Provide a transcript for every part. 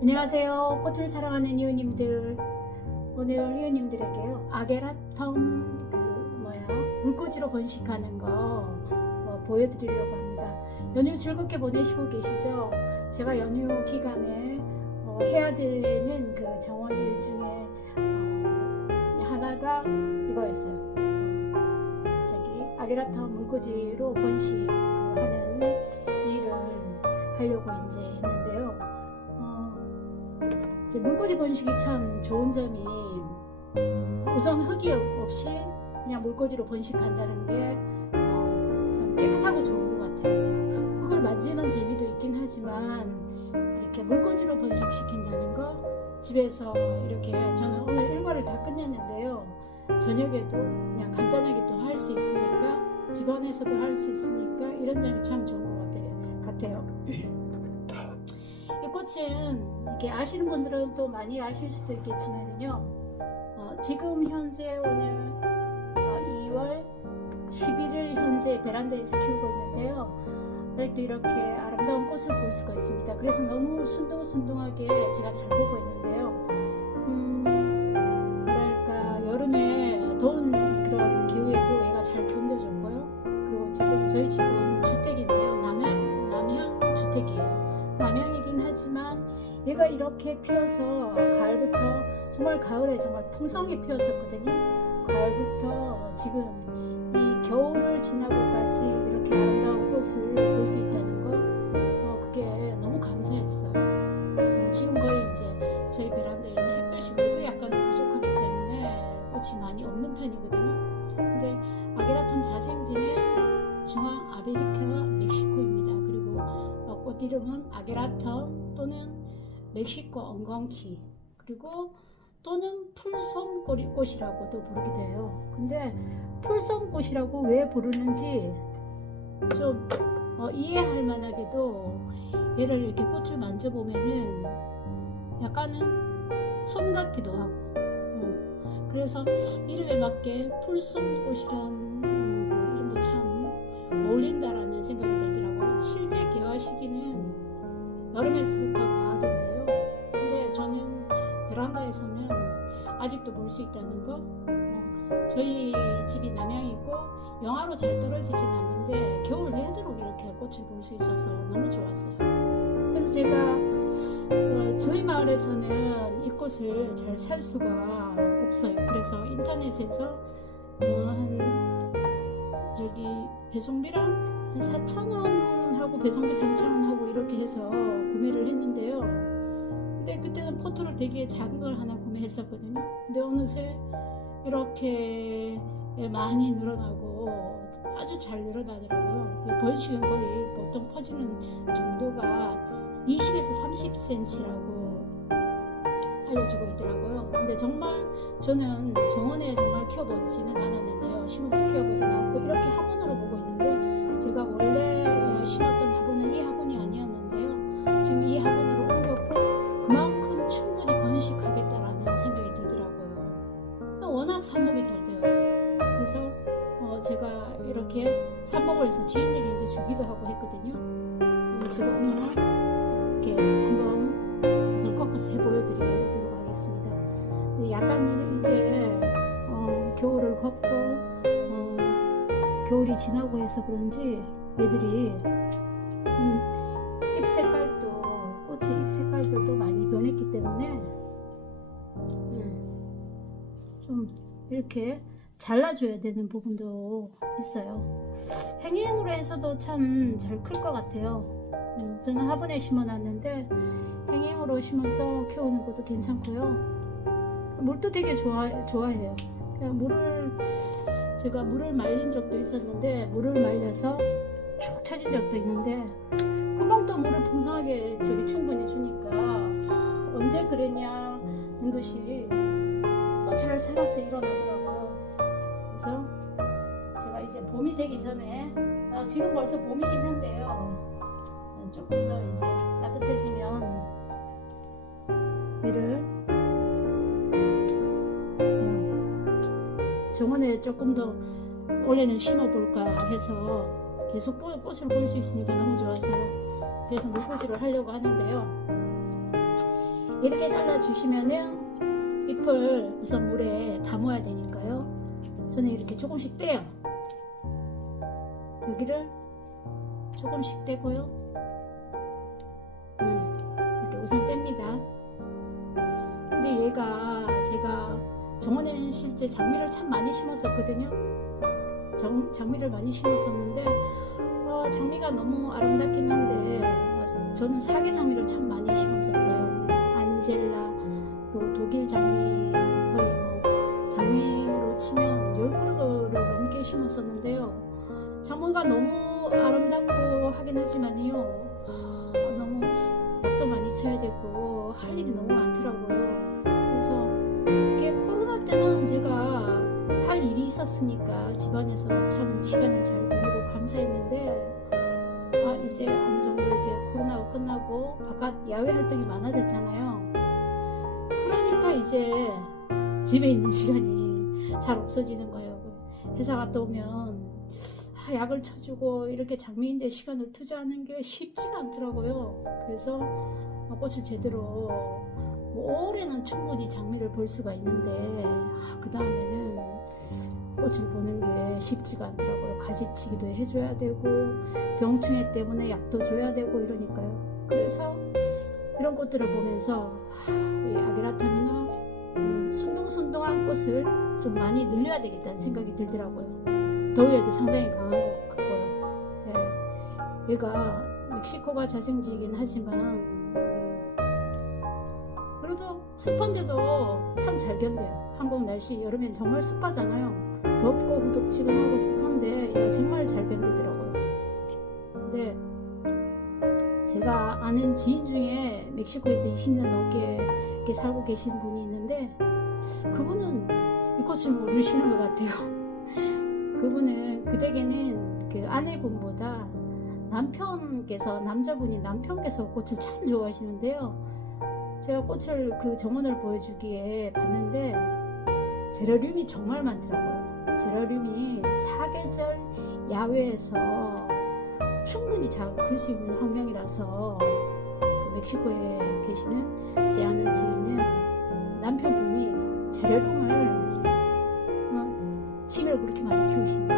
안녕하세요. 꽃을 사랑하는 이웃님들. 오늘 이웃님들에게요 아게라텀 물꽂이로 번식하는 거 보여드리려고 합니다. 연휴 즐겁게 보내시고 계시죠? 제가 연휴 기간에 해야 되는 그 정원 일 중에 하나가 이거였어요. 아게라텀 물꽂이로 번식하는 일을 하려고 이제 했는데요. 이제 물꽂이 번식이 참 좋은 점이 우선 흙이 없이 그냥 물꽂이로 번식한다는 게 참 깨끗하고 좋은 것 같아요. 흙을 만지는 재미도 있긴 하지만 이렇게 물꽂이로 번식시킨다는 거 집에서 이렇게 저는 오늘 일과를 다 끝냈는데요. 저녁에도 그냥 간단하게 또 할 수 있으니까 집안에서도 할 수 있으니까 이런 점이 참 좋은 것 같아요. 이 꽃은 이렇게 아시는 분들은 또 많이 아실 수도 있겠지만요. 지금 현재 오늘 2월 11일 현재 베란다에서 키우고 있는데요. 아직도 이렇게 아름다운 꽃을 볼 수가 있습니다. 그래서 너무 순둥순둥하게 제가 잘 보고 있는데요. 뭐랄까 여름에 더운 그런 기후에도 얘가 잘 견뎌줬고요. 그리고 지금 저희 집은 주택인데요. 남향 주택이에요. 남향이긴 하지만 얘가 이렇게 피어서 가을부터 정말 가을에 정말 풍성하게 피었었거든요. 가을부터 지금 이 겨울을 지나고까지 이렇게 아름다운 꽃을 볼 수 있다는 거 그게 너무 감사했어요. 지금 거의 이제 저희 베란다에는 햇볕이 모두 약간 부족하기 때문에 꽃이 많이 없는 편이거든요. 근데 아게라텀 자생지는 중앙 아메리카 멕시코입니다. 그리고 꽃 이름은 아게라텀 또는 멕시코 엉겅키 그리고 또는 풀솜꽃이라고도 부르기도 해요. 근데 풀솜꽃이라고 왜 부르는지 좀 이해할 만하게도 얘를 이렇게 꽃을 만져보면은 약간은 솜 같기도 하고 그래서 이름에 맞게 풀솜꽃이란 그 이름도 참 어울린다라는 생각이 들더라고요. 실제 개화 시기는 여름에서부터 가을인데요. 근데 저는 베란다에서는 아직도 볼 수 있다는 거. 저희 집이 남향이고 영하로 잘 떨어지진 않는데 겨울 내도록 이렇게 꽃을 볼 수 있어서 너무 좋았어요. 그래서 제가 저희 마을에서는 이 꽃을 잘 살 수가 없어요. 그래서 인터넷에서 저기 배송비랑 한 4,000원 하고 배송비 3,000원 하고 이렇게 해서 구매를 했는데요. 근데 그때는 포토를 되게 작은 걸 하나 구매했었거든요. 근데 어느새 이렇게 많이 늘어나고 아주 잘 늘어나더라고요. 번식은 거의 보통 퍼지는 정도가 20에서 30cm라고 알려주고 있더라고요. 근데 정말 저는 정원에 정말 키워보지는 않았는데요. 심어서 키워보지는 않고 이렇게 화분으로 보고 있는데 제가 원래 심었던 화분은 이 화분이 아니었는데요. 지금 이 화분으로 옮겼고 그만큼 충분히 번식하겠다라는 생각이 들더라고요. 워낙 삽목이 잘 돼요. 그래서 제가 이렇게 삽목을 해서 지인들한테 주기도 하고 했거든요. 제가 오늘 이렇게 한번 우선 꺾어서 보여드리도록 하겠습니다. 약간 이제 겨울을 걷고 겨울이 지나고 해서 그런지 얘들이 잎 색깔도 꽃의 잎 색깔들도 많이 변했기 때문에 좀 이렇게 잘라줘야 되는 부분도 있어요. 행행으로 해서도 참 잘 클 것 같아요. 저는 화분에 심어놨는데 행행으로 심어서 키우는 것도 괜찮고요. 물도 되게 좋아해요. 그냥 제가 물을 말린 적도 있었는데 물을 말려서 축 처진 적도 있는데 금방 또 물을 풍성하게 충분히 주니까 언제 그랬냐는 듯이 또 잘 살아서 일어나더라고요. 그래서 제가 이제 봄이 되기 전에 지금 벌써 봄이긴 한데요. 조금 더 이제 따뜻해지면 얘를 정원에 조금 더 올해는 심어볼까 해서 계속 꽃을 볼 수 있으니까 너무 좋아서 그래서 물꽂이를 하려고 하는데요. 이렇게 잘라 주시면은 잎을 우선 물에 담아야 되니까요. 저는 이렇게 조금씩 떼요. 여기를 조금씩 떼고요. 이렇게 우선 뗍니다. 근데 얘가 제가 정원에는 실제 장미를 참 많이 심었었거든요. 장미를 많이 심었었는데 장미가 너무 아름답긴 한데 저는 사계 장미를 참 많이 심었었어요. 안젤라, 그리고 독일 장미, 거의 뭐 장미로 치면 10그루를 넘게 심었었는데요. 장미가 너무 아름답고 하긴 하지만요, 너무 약도 많이 쳐야 되고 할 일이 너무 많더라고요. 그래서 이게 코로나 때는 제가 할 일이 있었으니까 집안에서 참 시간을 잘 보내고 감사했는데, 이제 어느 정도 이제 코로나가 끝나고 바깥 야외 활동이 많아졌잖아요. 그러니까 이제 집에 있는 시간이 잘 없어지는 거예요. 회사 갔다 오면 약을 쳐주고 이렇게 장미인데 시간을 투자하는 게 쉽지가 않더라고요. 그래서 꽃을 제대로 올해는 충분히 장미를 볼 수가 있는데 그 다음에는 꽃을 보는 게 쉽지가 않더라고요. 가지치기도 해줘야 되고 병충해 때문에 약도 줘야 되고 이러니까요. 그래서 이런 꽃들을 보면서 이 아게라타미나 순둥순둥한 꽃을 좀 많이 늘려야 되겠다는 생각이 들더라고요. 더위에도 상당히 강한 것 같고요. 예, 얘가 멕시코가 자생지이긴 하지만 그래도 습한데도 참 잘 견뎌요. 한국 날씨 여름엔 정말 습하잖아요. 덥고 후덥지근하고 습한데 얘가 정말 잘 견디더라고요. 근데 제가 아는 지인 중에 멕시코에서 20년 넘게 이렇게 살고 계신 분이 있는데 그분은 이 꽃을 모르시는 것 같아요. 그분은 그 댁에는 그 아내분보다 남편께서 꽃을 참 좋아하시는데요. 제가 꽃을 그 정원을 보여주기에 봤는데 제라늄이 정말 많더라고요. 제라늄이 사계절 야외에서 충분히 잘 클 수 있는 환경이라서 그 멕시코에 계시는 제 아는 지인은 남편분이 제라늄을 집에를 그렇게 많이 키우신다.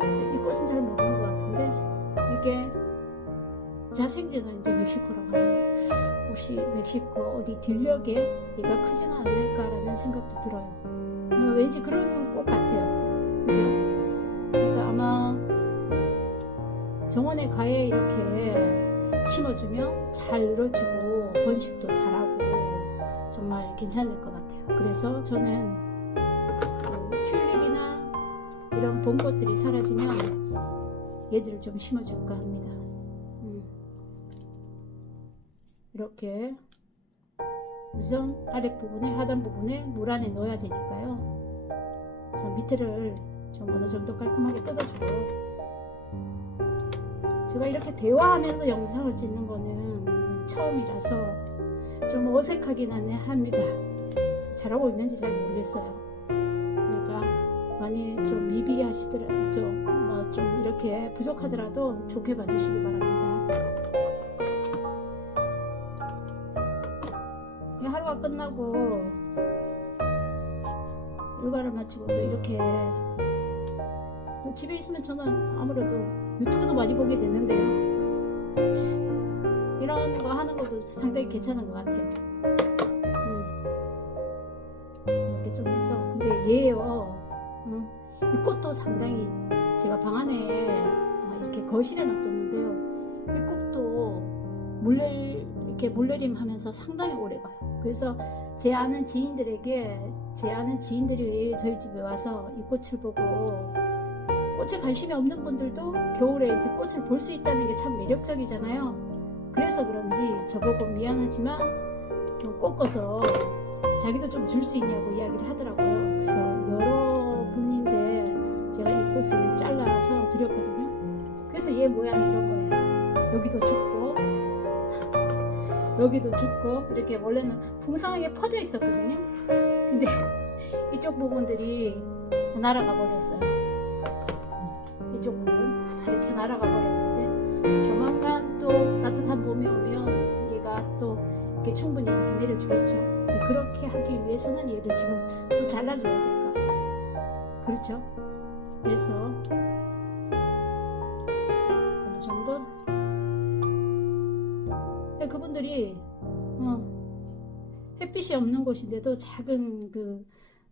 그래서 이 꽃은 잘 모르는 것 같은데 이게 자생지는 이제 멕시코라고 하네요. 혹시 멕시코 어디 들녘에 얘가 크지는 않을까라는 생각도 들어요. 왠지 그런 꽃 같아요. 그죠? 그러니까 아마 정원에 가에 이렇게 심어주면 잘 늘어지고 번식도 잘하고 정말 괜찮을 것 같아요. 그래서 저는 그 튤립이나 이런 봄꽃들이 사라지면 얘들을 좀 심어줄까 합니다. 이렇게 우선 아랫부분에 하단 부분에 물 안에 넣어야 되니까요. 우선 밑에를 좀 어느 정도 깔끔하게 뜯어주고요. 제가 이렇게 대화하면서 영상을 찍는 거는 처음이라서 좀 어색하긴 합니다. 그래서 잘하고 있는지 잘 모르겠어요. 그러니까 많이 좀 미비하시더라도 좀 이렇게 부족하더라도 좋게 봐주시기 바랍니다. 하루가 끝나고 일과를 마치고 또 이렇게 집에 있으면 저는 아무래도 유튜브도 많이 보게 되는데요. 이런 거 하는 것도 상당히 괜찮은 것 같아요. 이렇게 좀 해서 근데 얘요, 이 꽃도 상당히 제가 방 안에 이렇게 거실에 놔뒀는데요. 이 꽃도 물내림 하면서 상당히 오래 가요. 그래서 제 아는 지인들이 저희 집에 와서 이 꽃을 보고 꽃에 관심이 없는 분들도 겨울에 이제 꽃을 볼 수 있다는 게 참 매력적이잖아요. 그래서 그런지 저보고 미안하지만 좀 꺾어서 자기도 좀 줄 수 있냐고 이야기를 하더라고요. 그래서 여러 분인데 제가 이 꽃을 잘라서 드렸거든요. 그래서 얘 모양이 이런 거예요. 여기도 죽고 여기도 죽고 이렇게 원래는 풍성하게 퍼져 있었거든요. 근데 이쪽 부분들이 날아가 버렸어요. 이쪽 부분 이렇게 날아가 버렸는데 조만간 또 따뜻한 봄이 오면 얘가 또 이렇게 충분히 이렇게 내려주겠죠. 근데 그렇게 하기 위해서는 얘를 지금 또 잘라줘야 될 것 같아요. 그렇죠? 그래서 어느 정도 그분들이 햇빛이 없는 곳인데도 작은 그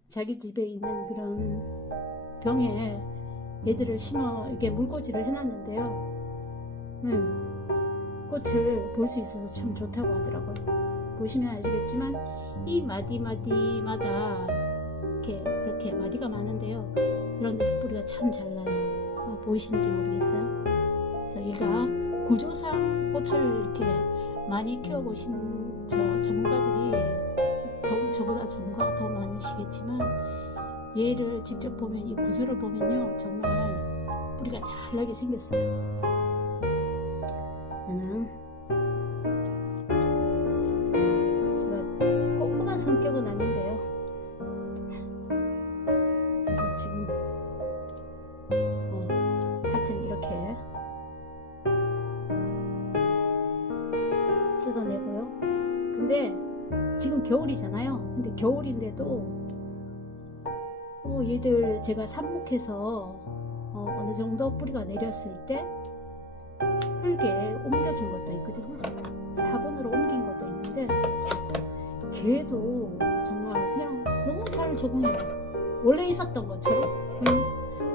자기 집에 있는 그런 병에 얘들을 심어 이렇게 물꽂이를 해놨는데요. 꽃을 볼 수 있어서 참 좋다고 하더라고요. 보시면 아시겠지만 이 마디마디마다 이렇게 마디가 많은데요. 이런 데서 뿌리가 참 잘 나요. 보이시는지 모르겠어요. 그래서 얘가 구조상 꽃을 이렇게 많이 키워보신 전문가들이 저보다 전문가가 더 많으시겠지만 얘를 직접 보면 이 구조를 보면요 정말 뿌리가 잘 나게 생겼어요. 저는 제가 꼼꼼한 성격은 아닌데요. 그래서 지금 하여튼 이렇게 뜯어내고요. 근데 지금 겨울이잖아요. 근데 겨울인데도 얘들 제가 삽목해서 어느 정도 뿌리가 내렸을 때 흙에 옮겨준 것도 있거든요. 화분으로 옮긴 것도 있는데 걔도 정말 그냥 너무 잘 적응해요. 원래 있었던 것처럼.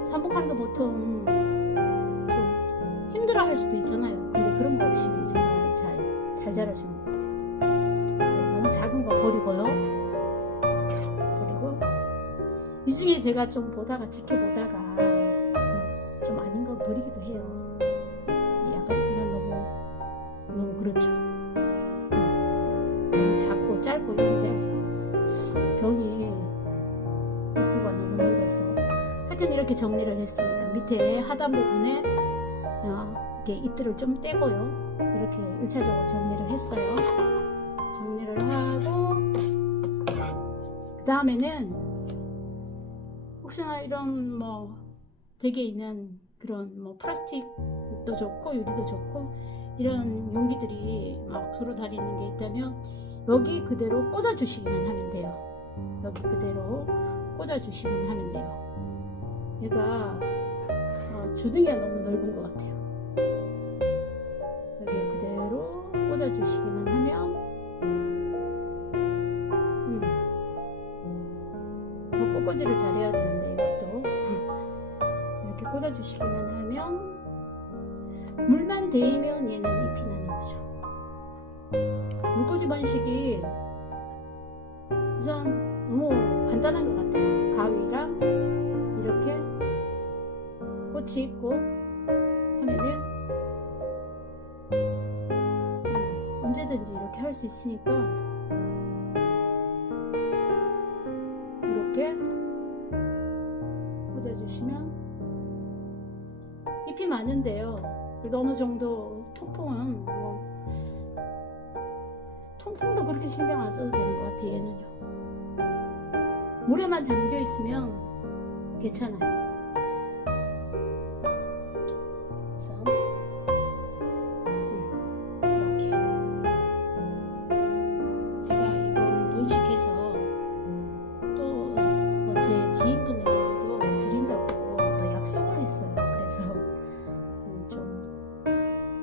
삽목하는 거 보통 좀 힘들어 할 수도 있잖아요. 근데 그런 거 없이 정말 잘 자라주는 것 같아요. 네, 너무 작은 거 버리고요. 그리고 이 중에 제가 좀 지켜보다가 좀 아닌 거 버리기도 해요. 약간 이건 너무 그렇죠. 너무 작고 짧고 이런데 병이 입구가 너무 넓어서 하여튼 이렇게 정리를 했습니다. 밑에 하단 부분에 이렇게 잎들을 좀 떼고요. 이렇게 1차적으로 정리를 했어요. 정리를 하고 그 다음에는 혹시나 이런 댁에 있는 그런 플라스틱도 좋고 유리도 좋고 이런 용기들이 막 도로 다니는 게 있다면 여기 그대로 꽂아 주시기만 하면 돼요. 여기 그대로 꽂아 주시면 하면 돼요. 얘가 주둥이가 너무 넓은 것 같아요. 여기 그대로 꽂아 주시기만 하면 꽂꽂이를 잘해야 되는데 이것도 이렇게 꽂아 주시기만 하면 물만 데이면 얘는 잎이 나는 거죠. 물꽂이 방식이 우선 너무 간단한 것 같아요. 가위랑 이렇게 꽃이 있고 하면은 언제든지 이렇게 할 수 있으니까 이렇게 꽂아주시면 잎이 많은데요. 그래도 어느 정도 통풍은 통풍도 그렇게 신경 안 써도 되는 것 같아요. 얘는요. 물에만 잠겨 있으면 괜찮아요. 그래서 이렇게 제가 이걸 번식해서 또 제 지인분들에게도 드린다고 또 약속을 했어요. 그래서 좀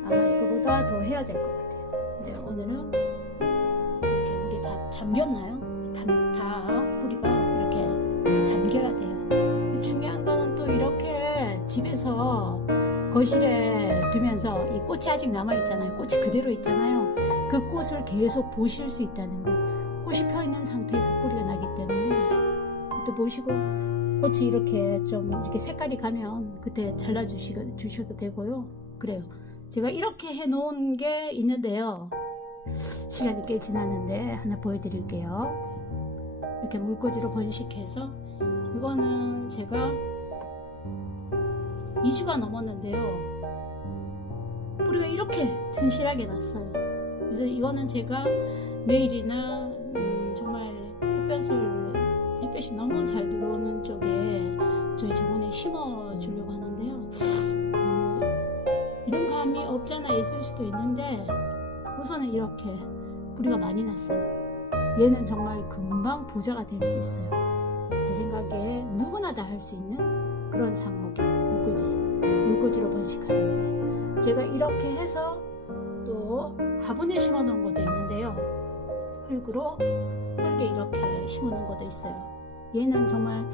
아마 이거보다 더 해야 될 것 같아요. 근데 오늘은 이렇게 물이 다 잠겼나요? 다 뿌리가 이렇게 잠겨야 돼요. 중요한 거는 또 이렇게 집에서 거실에 두면서 이 꽃이 아직 남아있잖아요. 꽃이 그대로 있잖아요. 그 꽃을 계속 보실 수 있다는 것. 꽃이 펴있는 상태에서 뿌리가 나기 때문에 또 보시고 꽃이 이렇게 좀 이렇게 색깔이 가면 그때 잘라주셔도 되고요. 그래요. 제가 이렇게 해놓은 게 있는데요. 시간이 꽤 지났는데 하나 보여드릴게요. 이렇게 물꽂이로 번식해서 이거는 제가 2주가 넘었는데요. 뿌리가 이렇게 튼실하게 났어요. 그래서 이거는 제가 내일이나 정말 햇볕이 너무 잘 들어오는 쪽에 저희 저번에 심어 주려고 하는데요. 너무 이런 감이 없잖아 있을 수도 있는데 우선은 이렇게 뿌리가 많이 났어요. 얘는 정말 금방 부자가 될 수 있어요. 제 생각에 누구나 다 할 수 있는 그런 상목이에요. 물꽂이로 번식하는데, 제가 이렇게 해서 또 화분에 심어 놓은 것도 있는데요. 흙에 이렇게 심어 놓은 것도 있어요. 얘는 정말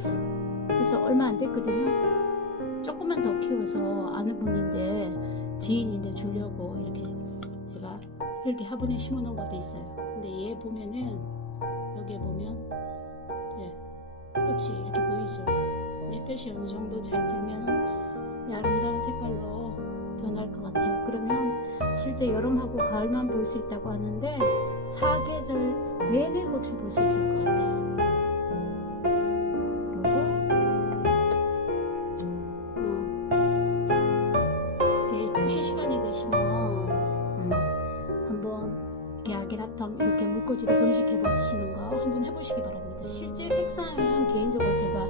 해서 얼마 안 됐거든요. 조금만 더 키워서 아는 분인데, 지인인데 주려고 이렇게 제가 흙에 화분에 심어 놓은 것도 있어요. 근데 얘 보면은, 여기에 보면 꽃이 이렇게 보이죠. 햇볕이 어느 정도 잘 들면 아름다운 색깔로 변할 것 같아요. 그러면 실제 여름하고 가을만 볼 수 있다고 하는데, 사계절 내내 꽃을 볼 수 있을 것 같아요. 그리고 혹시 시간이 되시면 한번 이렇게 아게라텀 이렇게 물꽂이로 번식해 보시는 거 한번 해보시기 바랍니다. 실제 색상은 개인적으로 제가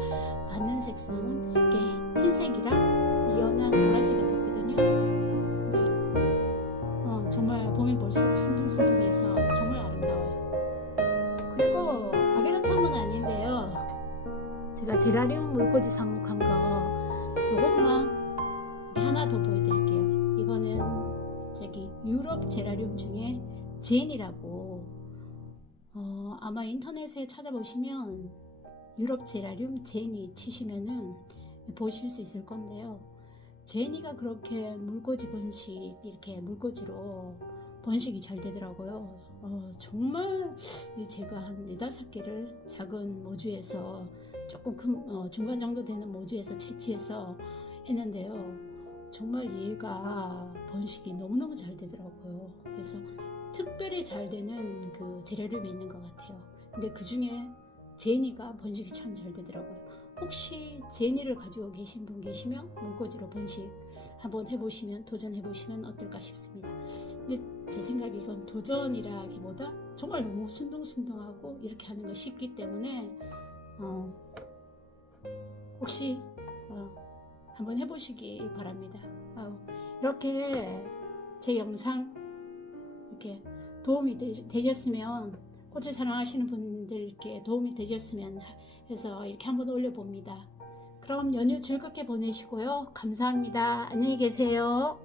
받는 색상은 이렇게 흰색이랑 연한 보라색을 받거든요. 근데 정말 보면 볼수록 순둥순둥해서 정말 아름다워요. 그리고 아게라텀은 아닌데요, 제가 제라늄 물꽂이 삽목한 거 이것만 하나 더 보여드릴게요. 이거는 저기 유럽 제라늄 중에 제니라고, 아마 인터넷에 찾아보시면 유럽 제라늄 제니 치시면은 보실 수 있을 건데요. 제니가 그렇게 물꽂이 번식, 이렇게 물꽂이로 번식이 잘 되더라고요. 정말 제가 한 4-5개를 작은 모주에서, 조금 큰 중간 정도 되는 모주에서 채취해서 했는데요. 정말 얘가 번식이 너무너무 잘 되더라고요. 그래서 특별히 잘 되는 그 제라늄이 있는 것 같아요. 근데 그 중에 제니가 번식이 참 잘 되더라고요. 혹시 제니를 가지고 계신 분 계시면 물꽂이로 번식 한번 해보시면, 도전해보시면 어떨까 싶습니다. 근데 제 생각에 이건 도전이라기보다 정말 너무 순둥순둥하고 이렇게 하는 거 쉽기 때문에 혹시 한번 해보시기 바랍니다. 이렇게 제 영상 이렇게 도움이 되셨으면, 꽃을 사랑하시는 분들께 도움이 되셨으면 해서 이렇게 한번 올려봅니다. 그럼 연휴 즐겁게 보내시고요. 감사합니다. 안녕히 계세요.